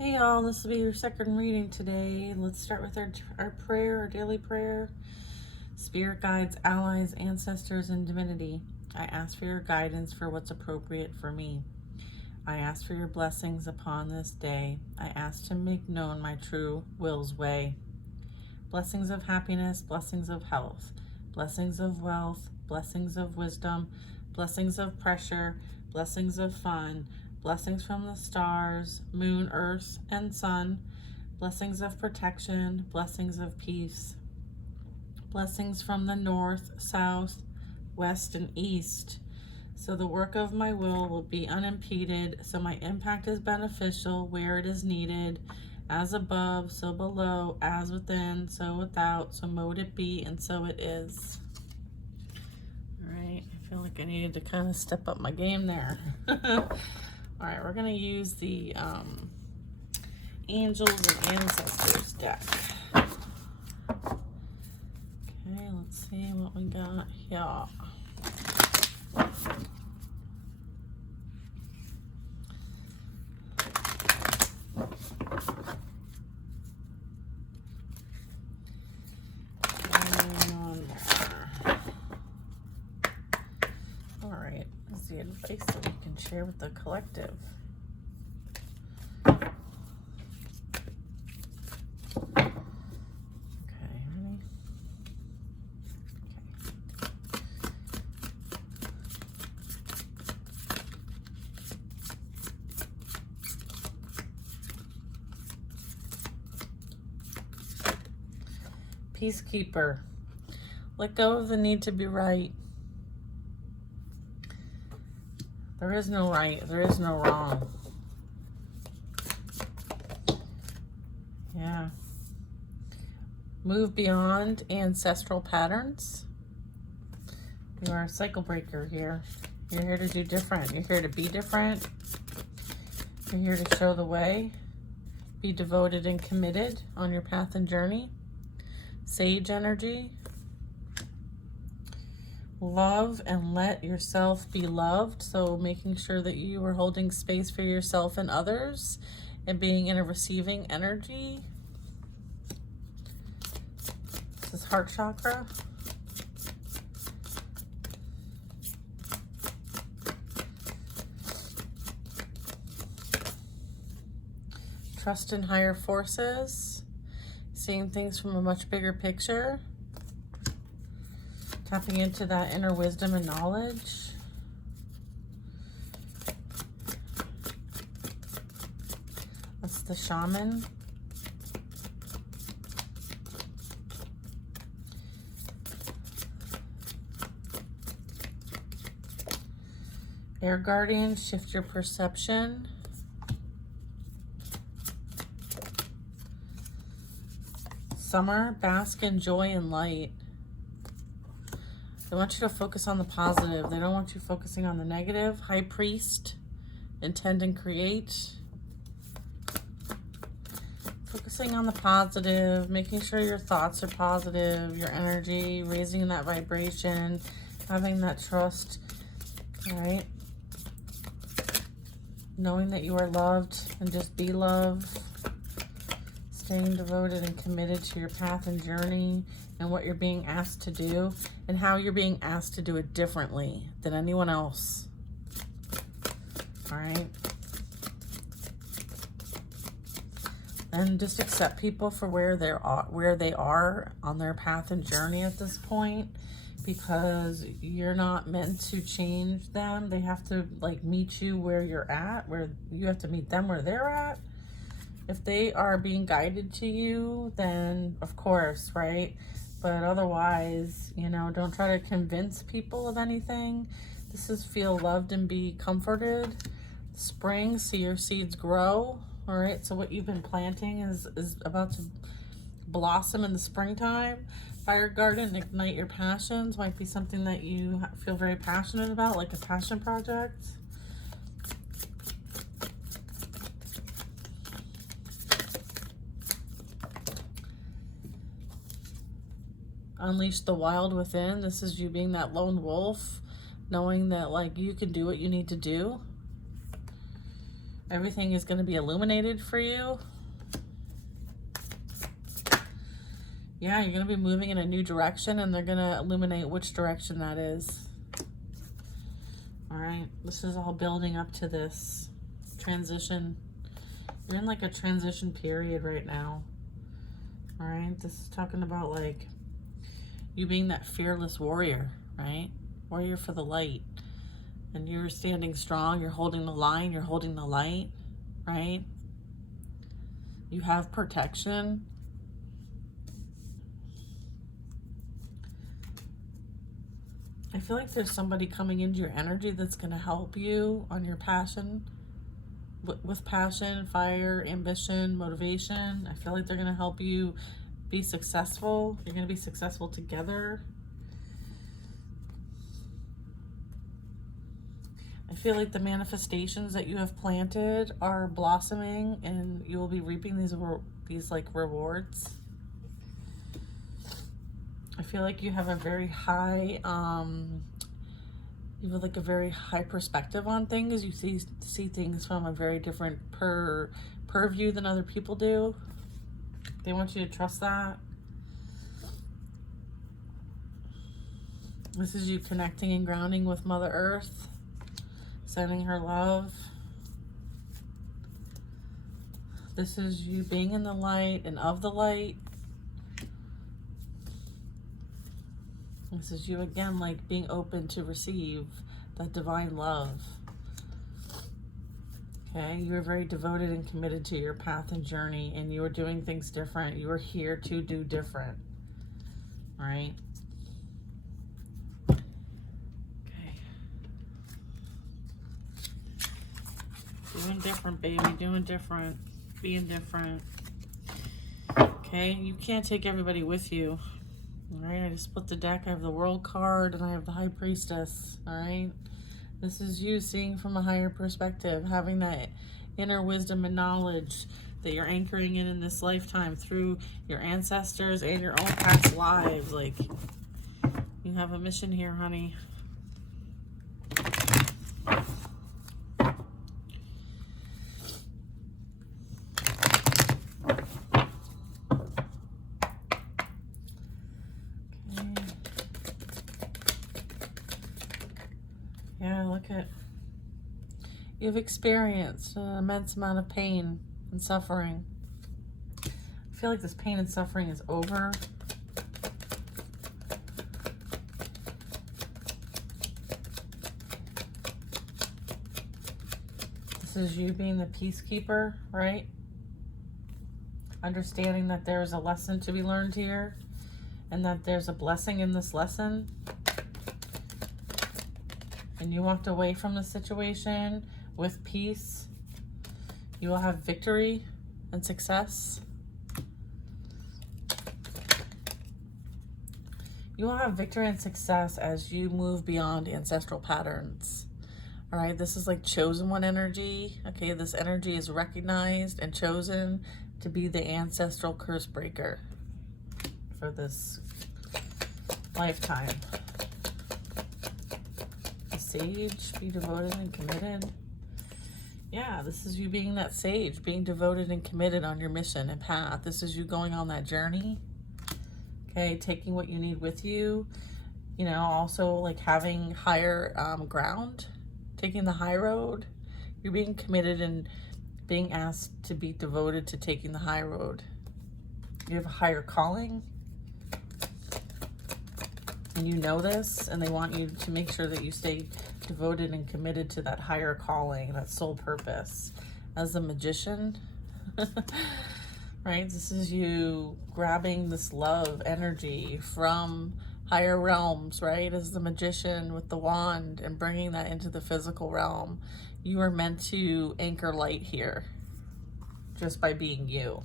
Hey y'all, this will be your second reading today. Let's start with our prayer, our daily prayer. Spirit guides, allies, ancestors, and divinity, I ask for your guidance for what's appropriate for me. I ask for your blessings upon this day. I ask to make known my true will's way. Blessings of happiness, blessings of health, blessings of wealth, blessings of wisdom, blessings of pressure, blessings of fun, blessings from the stars, moon, earth, and sun, blessings of protection, blessings of peace, blessings from the north, south, west, and east. So the work of my will be unimpeded, so my impact is beneficial where it is needed, as above, so below, as within, so without, so mote it be, and so it is. All right, I feel like I needed to kind of step up my game there. All right, we're gonna use the Angels and Ancestors deck. Okay, let's see what we got here. All right, this is the advice that we can share with the collective. Peacekeeper. Let go of the need to be right. There is no right. There is no wrong. Yeah. Move beyond ancestral patterns. You are a cycle breaker here. You're here to do different. You're here to be different. You're here to show the way. Be devoted and committed on your path and journey. Sage energy. Love and let yourself be loved. So making sure that you are holding space for yourself and others and being in a receiving energy. This is heart chakra. Trust in higher forces. Seeing things from a much bigger picture. Tapping into that inner wisdom and knowledge. That's the shaman. Air guardian, shift your perception. Summer, bask in joy and light. They want you to focus on the positive. They don't want you focusing on the negative. High priest, intend and create. Focusing on the positive, making sure your thoughts are positive, your energy, raising that vibration, having that trust, all right? Knowing that you are loved and just be love. Staying devoted and committed to your path and journey and what you're being asked to do and how you're being asked to do it differently than anyone else. All right. And just accept people for where they are on their path and journey at this point, because you're not meant to change them. They have to like meet you where you're at, where you have to meet them where they're at. If they are being guided to you, then of course, right? But otherwise, you know, don't try to convince people of anything. This is feel loved and be comforted. Spring, see your seeds grow. All right, so what you've been planting is about to blossom in the springtime. Fire garden, ignite your passions. Might be something that you feel very passionate about, like a passion project. Unleash the wild within. This is you being that lone wolf, knowing that like you can do what you need to do. Everything is going to be illuminated for you. Yeah, you're going to be moving in a new direction, and they're going to illuminate which direction that is. All right, this is all building up to this transition. You're in like a transition period right now. All right, this is talking about like you being that fearless warrior, right? Warrior for the light. And you're standing strong, you're holding the line, you're holding the light, right? You have protection. I feel like there's somebody coming into your energy that's going to help you on your passion, with passion, fire, ambition, motivation. I feel like they're going to help you be successful. You're going to be successful together. I feel like the manifestations that you have planted are blossoming, and you will be reaping these like rewards. I feel like you have a very high, you have like a very high perspective on things. You see things from a very different purview than other people do. They want you to trust that. This is you connecting and grounding with Mother Earth, sending her love. This is you being in the light and of the light. This is you again, like being open to receive that divine love. Okay, you are very devoted and committed to your path and journey, and you are doing things different. You are here to do different. All right. Okay. Doing different, baby. Doing different. Being different. Okay, you can't take everybody with you. All right, I just split the deck. I have the World card and I have the High Priestess. All right, this is you seeing from a higher perspective, having that inner wisdom and knowledge that you're anchoring in this lifetime through your ancestors and your own past lives. Like, you have a mission here, honey. Yeah, look at, you've experienced an immense amount of pain and suffering. I feel like this pain and suffering is over. This is you being the peacekeeper, right? Understanding that there's a lesson to be learned here, and that there's a blessing in this lesson. And you walked away from the situation with peace. You will have victory and success. You will have victory and success as you move beyond ancestral patterns. All right, this is like chosen one energy. Okay, this energy is recognized and chosen to be the ancestral curse breaker for this lifetime. Sage, be devoted and committed. Yeah, this is you being that sage, being devoted and committed on your mission and path. This is you going on that journey. Okay, taking what you need with you. You know, also like having higher ground, taking the high road. You're being committed and being asked to be devoted to taking the high road. You have a higher calling. And you know this, and they want you to make sure that you stay devoted and committed to that higher calling, that soul purpose. As a magician, right? This is you grabbing this love energy from higher realms, right? As the magician with the wand and bringing that into the physical realm. You are meant to anchor light here just by being you.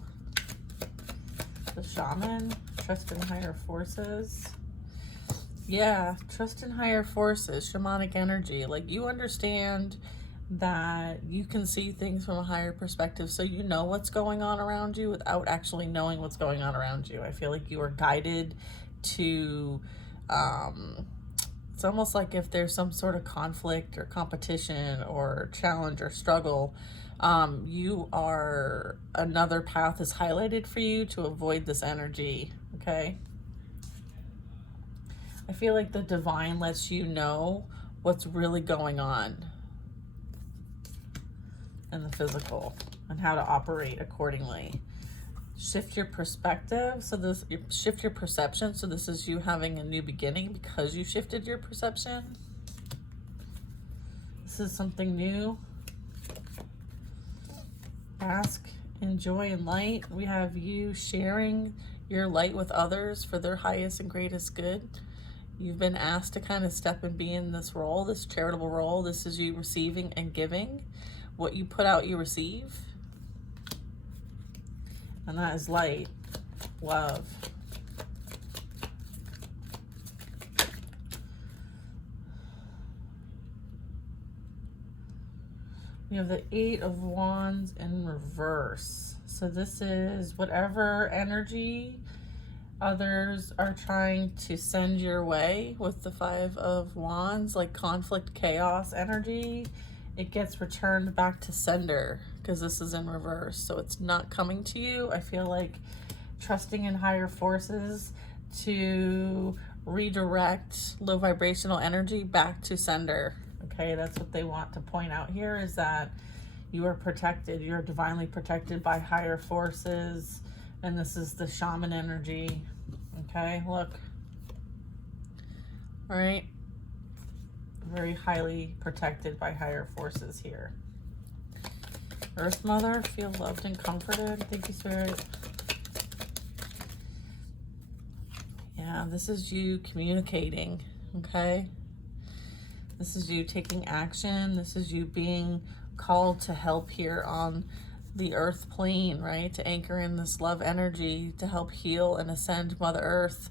The shaman, trust in higher forces. Yeah, trust in higher forces, shamanic energy. Like, you understand that you can see things from a higher perspective, so you know what's going on around you without actually knowing what's going on around you. I feel like you are guided to, it's almost like if there's some sort of conflict or competition or challenge or struggle, Another path is highlighted for you to avoid this energy, okay? I feel like the divine lets you know what's really going on in the physical and how to operate accordingly. Shift your perspective. So shift your perception. So this is you having a new beginning because you shifted your perception. This is something new. Ask in joy and light. We have you sharing your light with others for their highest and greatest good. You've been asked to kind of step and be in this role, this charitable role. This is you receiving and giving. What you put out, you receive. And that is light, love. We have the 8 of Wands in reverse. So this is whatever energy others are trying to send your way with the 5 of Wands, like conflict, chaos energy. It gets returned back to sender because this is in reverse. So it's not coming to you. I feel like trusting in higher forces to redirect low vibrational energy back to sender. Okay, that's what they want to point out here, is that you are protected. You're divinely protected by higher forces. And this is the shaman energy. Okay, look. All right. Very highly protected by higher forces here. Earth Mother, feel loved and comforted. Thank you, Spirit. Yeah, this is you communicating, okay? This is you taking action. This is you being called to help here on the earth plane, right? To anchor in this love energy, to help heal and ascend Mother Earth.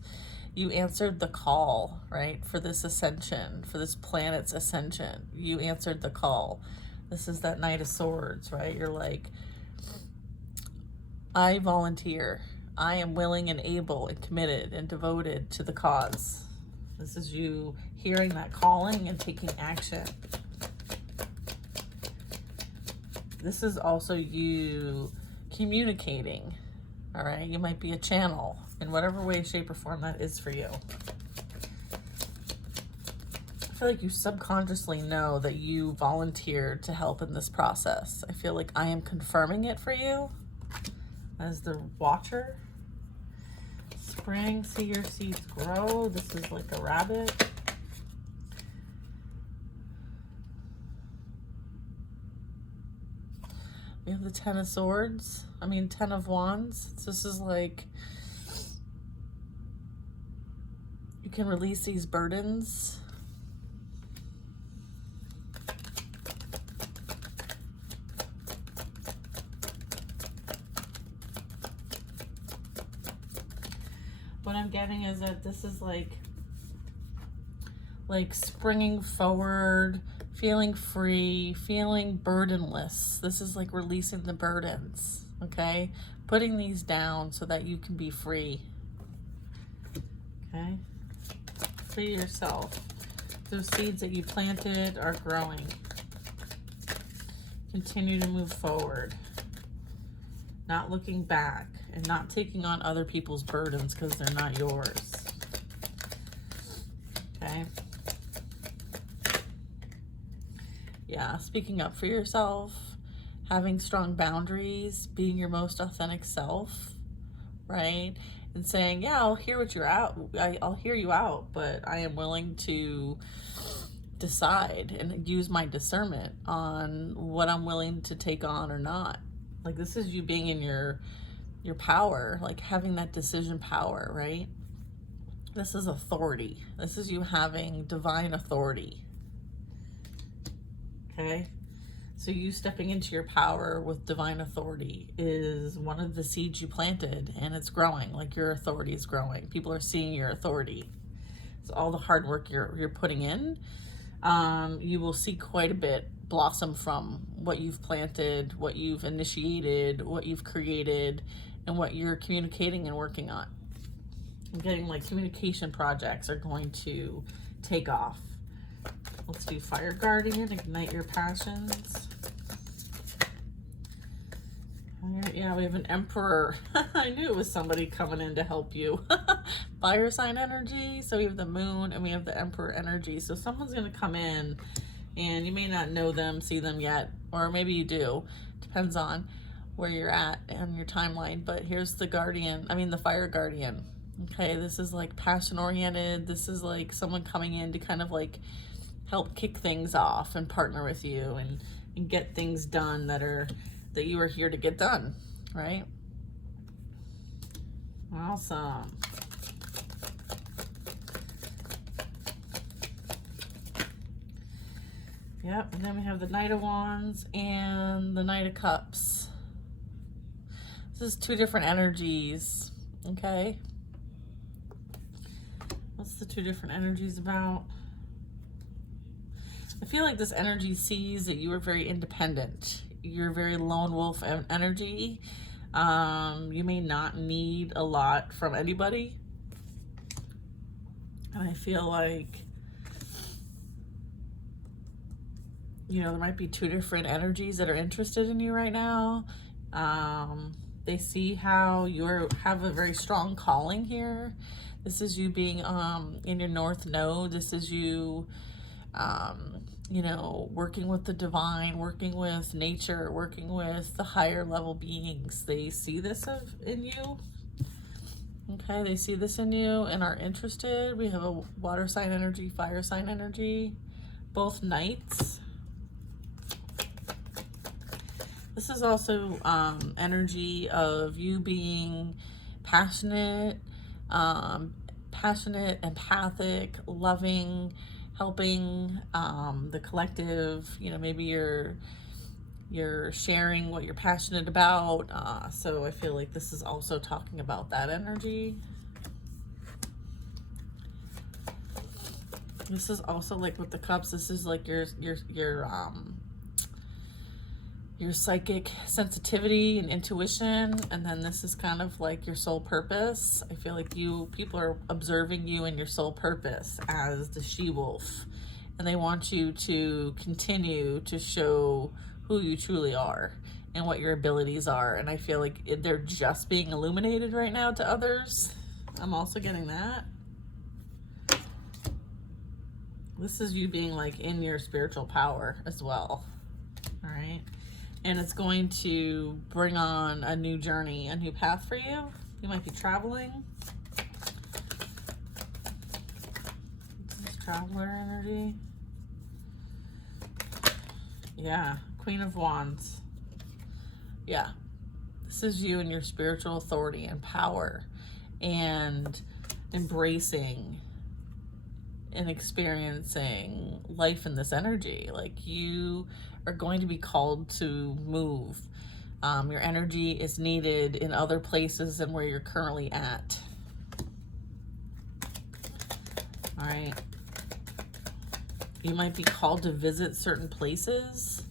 You answered the call, right? For this ascension, for this planet's ascension. You answered the call. This is that Knight of Swords, right? You're like, I volunteer. I am willing and able and committed and devoted to the cause. This is you hearing that calling and taking action. This is also you communicating, all right? You might be a channel in whatever way, shape, or form that is for you. I feel like you subconsciously know that you volunteered to help in this process. I feel like I am confirming it for you as the watcher. Spring, see your seeds grow. This is like a rabbit. We have the 10 of Swords. 10 of Wands. This is like, you can release these burdens. What I'm getting is that this is like springing forward, feeling free, feeling burdenless. This is like releasing the burdens, okay? Putting these down so that you can be free, okay? Free yourself. Those seeds that you planted are growing. Continue to move forward. Not looking back and not taking on other people's burdens because they're not yours, okay? Yeah, speaking up for yourself, having strong boundaries, being your most authentic self, right? And saying, yeah, I'll hear what you're out. I'll hear you out, but I am willing to decide and use my discernment on what I'm willing to take on or not. Like, this is you being in your power, like having that decision power, right? This is authority. This is you having divine authority. Okay, so you stepping into your power with divine authority is one of the seeds you planted, and it's growing. Like, your authority is growing. People are seeing your authority. So all the hard work you're putting in, you will see quite a bit blossom from what you've planted, what you've initiated, what you've created, and what you're communicating and working on. I'm getting like communication projects are going to take off. Let's do Fire Guardian, ignite your passions. Yeah, we have an Emperor. I knew it was somebody coming in to help you. Fire sign energy. So we have the Moon and we have the Emperor energy. So someone's going to come in and you may not know them, see them yet, or maybe you do. Depends on where you're at and your timeline. But here's the Guardian. I mean, the Fire Guardian. Okay, this is like passion oriented. This is like someone coming in to kind of like help kick things off and partner with you and get things done that you are here to get done, right? Awesome. Yep, and then we have the Knight of Wands and the Knight of Cups. This is two different energies, okay? What's the two different energies about? I feel like this energy sees that you are very independent. You're very lone wolf energy. You may not need a lot from anybody. And I feel like, you know, there might be two different energies that are interested in you right now. They see how you have a very strong calling here. This is you being in your North Node. This is you, you know, working with the divine, working with nature, working with the higher level beings. They see this in you. Okay, they see this in you and are interested. We have a water sign energy, fire sign energy, both knights. This is also energy of you being passionate, empathic, loving, helping the collective. You know, maybe you're sharing what you're passionate about. So I feel like this is also talking about that energy. This is also like with the cups. This is like your psychic sensitivity and intuition, and then this is kind of like your soul purpose. I feel like people are observing you and your soul purpose as the she-wolf, and they want you to continue to show who you truly are and what your abilities are. And I feel like they're just being illuminated right now to others. I'm also getting that. This is you being like in your spiritual power as well. All right. And it's going to bring on a new journey, a new path for you. You might be traveling. This is traveler energy. Yeah, Queen of Wands. Yeah, this is you and your spiritual authority and power and embracing and experiencing life in this energy. Like, you are going to be called to move. Your energy is needed in other places than where you're currently at. All right. You might be called to visit certain places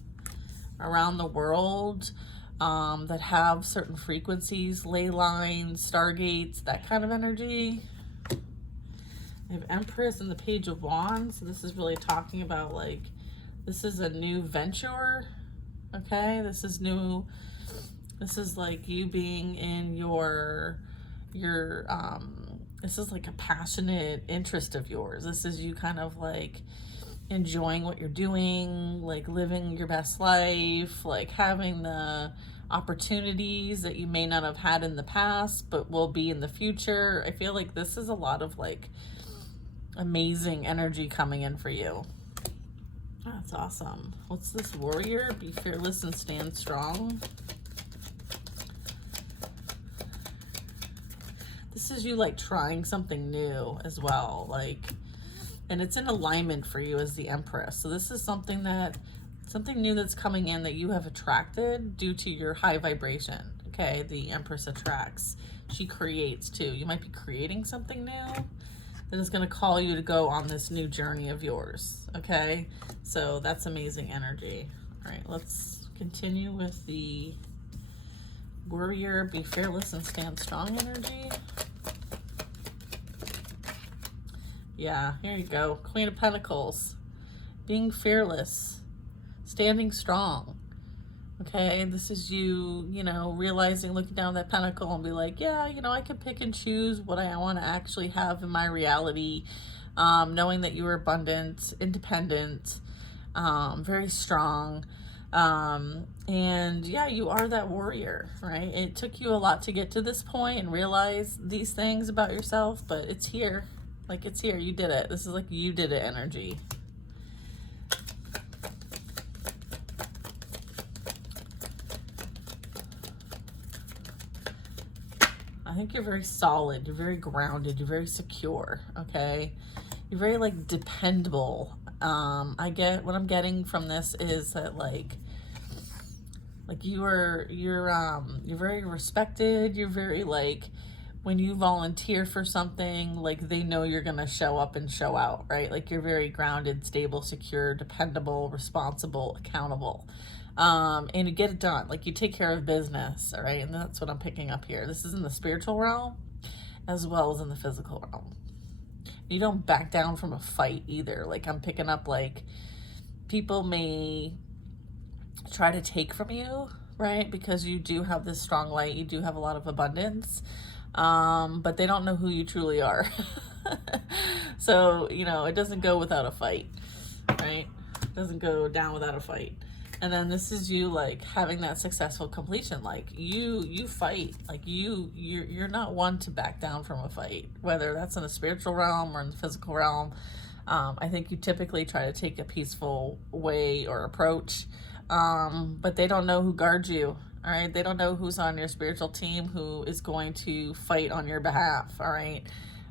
around the world that have certain frequencies, ley lines, stargates, that kind of energy. I have Empress and the Page of Wands. So this is really talking about like, this is a new venture, okay? This is new. This is like you being in this is like a passionate interest of yours. This is you kind of like enjoying what you're doing, like living your best life, like having the opportunities that you may not have had in the past, but will be in the future. I feel like this is a lot of like amazing energy coming in for you. That's awesome. What's this? Warrior, be fearless and stand strong. This is you like trying something new as well, like, and it's in alignment for you as the Empress. So this is something new that's coming in that you have attracted due to your high vibration. Okay, the Empress attracts. She creates too. You might be creating something new that is going to call you to go on this new journey of yours. Okay, so that's amazing energy. All right, let's continue with the Warrior, be fearless and stand strong energy. Yeah, here you go. Queen of Pentacles, being fearless, standing strong. Okay, this is you, realizing, looking down that pentacle and be like, yeah, I can pick and choose what I want to actually have in my reality. Knowing that you are abundant, independent, very strong. And yeah, you are that warrior, right? It took you a lot to get to this point and realize these things about yourself, but it's here. Like, it's here. You did it. This is like you did it energy. I think you're very solid, you're very grounded, you're very secure, okay? You're very, like, dependable. What I'm getting from this is that, like you're very respected, you're very, like, when you volunteer for something, like, they know you're gonna show up and show out, right? Like, you're very grounded, stable, secure, dependable, responsible, accountable. And you get it done. Like, you take care of business, all right? And that's what I'm picking up here. This is in the spiritual realm as well as in the physical realm. You don't back down from a fight either. Like, I'm picking up, like, people may try to take from you, right? Because you do have this strong light. You do have a lot of abundance. But they don't know who you truly are. So, it doesn't go without a fight, right? It doesn't go down without a fight. And then this is you, like, having that successful completion. Like, you fight. Like, you're not one to back down from a fight, whether that's in the spiritual realm or in the physical realm. I think you typically try to take a peaceful way or approach, but they don't know who guards you. All right, they don't know who's on your spiritual team who is going to fight on your behalf. All right,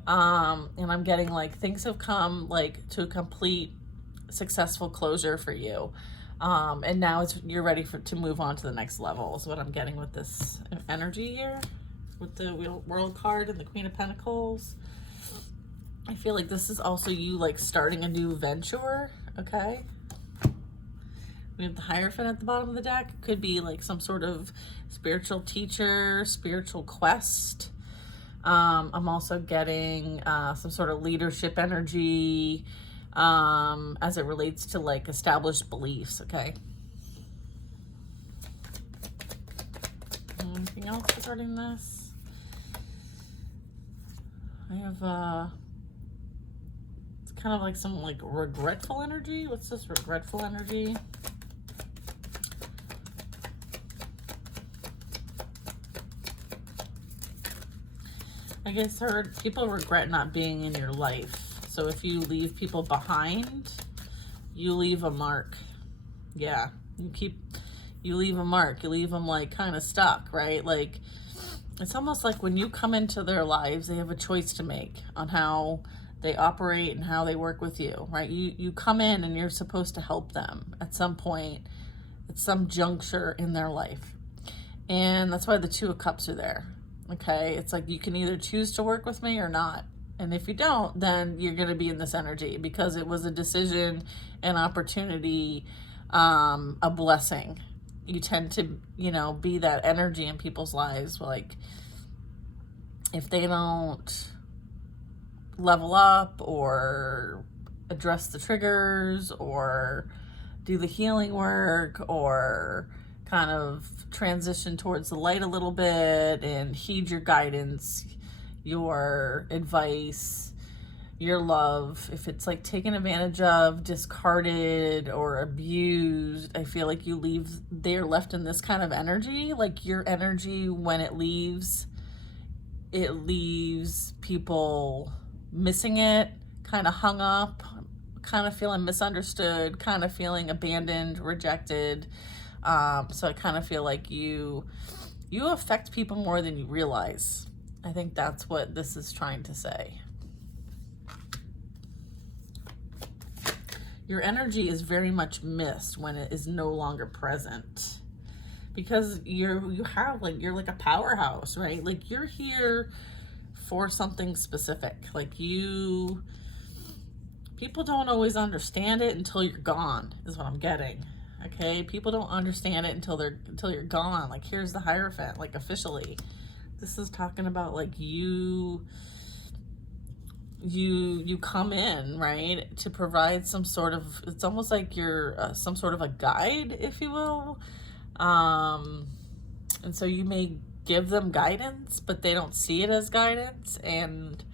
and I'm getting, like, things have come, like, to a complete successful closure for you. And now you're ready to move on to the next level is what I'm getting with this energy here with the World card and the Queen of Pentacles. I feel like this is also you, like, starting a new venture, okay? We have the Hierophant at the bottom of the deck. Could be, like, some sort of spiritual teacher, spiritual quest. I'm also getting some sort of leadership energy, as it relates to, like, established beliefs, okay? Anything else regarding this? I have, it's kind of like some, like, regretful energy. What's this regretful energy? I guess people regret not being in your life. So if you leave people behind, you leave a mark. Yeah, you leave a mark. You leave them, like, kind of stuck, right? Like, it's almost like when you come into their lives, they have a choice to make on how they operate and how they work with you, right? You come in and you're supposed to help them at some point, at some juncture in their life. And that's why the Two of Cups are there, okay? It's like you can either choose to work with me or not. And if you don't, then you're going to be in this energy because it was a decision, an opportunity, a blessing. You tend to, be that energy in people's lives. Like, if they don't level up or address the triggers or do the healing work or kind of transition towards the light a little bit and heed your guidance, your advice, your love, if it's, like, taken advantage of, discarded, or abused, I feel like they're left in this kind of energy. Like, your energy, when it leaves people missing it, kind of hung up, kind of feeling misunderstood, kind of feeling abandoned, rejected. So I kind of feel like you affect people more than you realize. I think that's what this is trying to say. Your energy is very much missed when it is no longer present, because you're like a powerhouse, right? Like, you're here for something specific. Like, people don't always understand it until you're gone, is what I'm getting. Okay, people don't understand it until you're gone. Like, here's the Hierophant, like, officially. This is talking about, like, you come in, right, to provide some sort of, it's almost like you're some sort of a guide, if you will. And so you may give them guidance, but they don't see it as guidance. And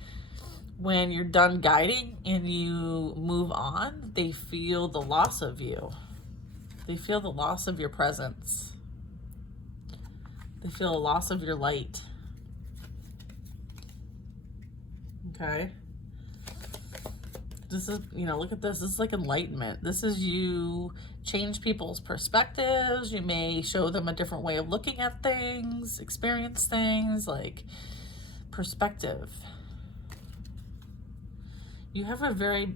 when you're done guiding and you move on, they feel the loss of you. They feel the loss of your presence. They feel a loss of your light. Okay. This is, look at this. This is like enlightenment. This is you change people's perspectives. You may show them a different way of looking at things, experience things, like perspective. You have a very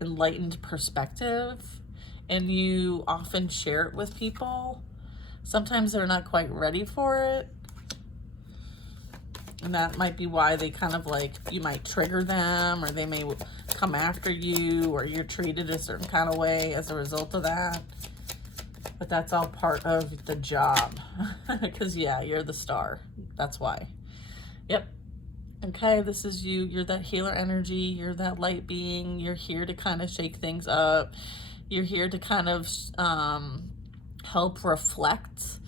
enlightened perspective, and you often share it with people. Sometimes they're not quite ready for it. And that might be why they kind of you might trigger them, or they may come after you, or you're treated a certain kind of way as a result of that. But that's all part of the job. Because, yeah, you're the star. That's why. Yep. Okay, this is you. You're that healer energy. You're that light being. You're here to kind of shake things up. You're here to kind of help reflect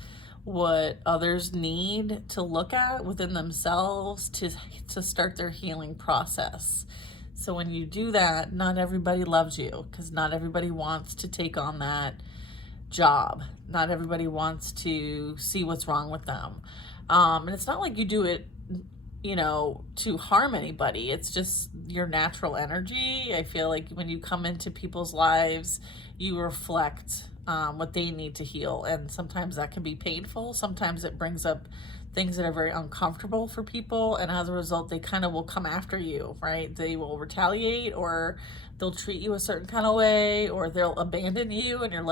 what others need to look at within themselves to start their healing process. So when you do that, not everybody loves you, because not everybody wants to take on that job. Not everybody wants to see what's wrong with them. And it's not like you do it, to harm anybody. It's just your natural energy. I feel like when you come into people's lives, you reflect what they need to heal. And sometimes that can be painful. Sometimes it brings up things that are very uncomfortable for people. And as a result, they kind of will come after you, right? They will retaliate, or they'll treat you a certain kind of way, or they'll abandon you. And you're like,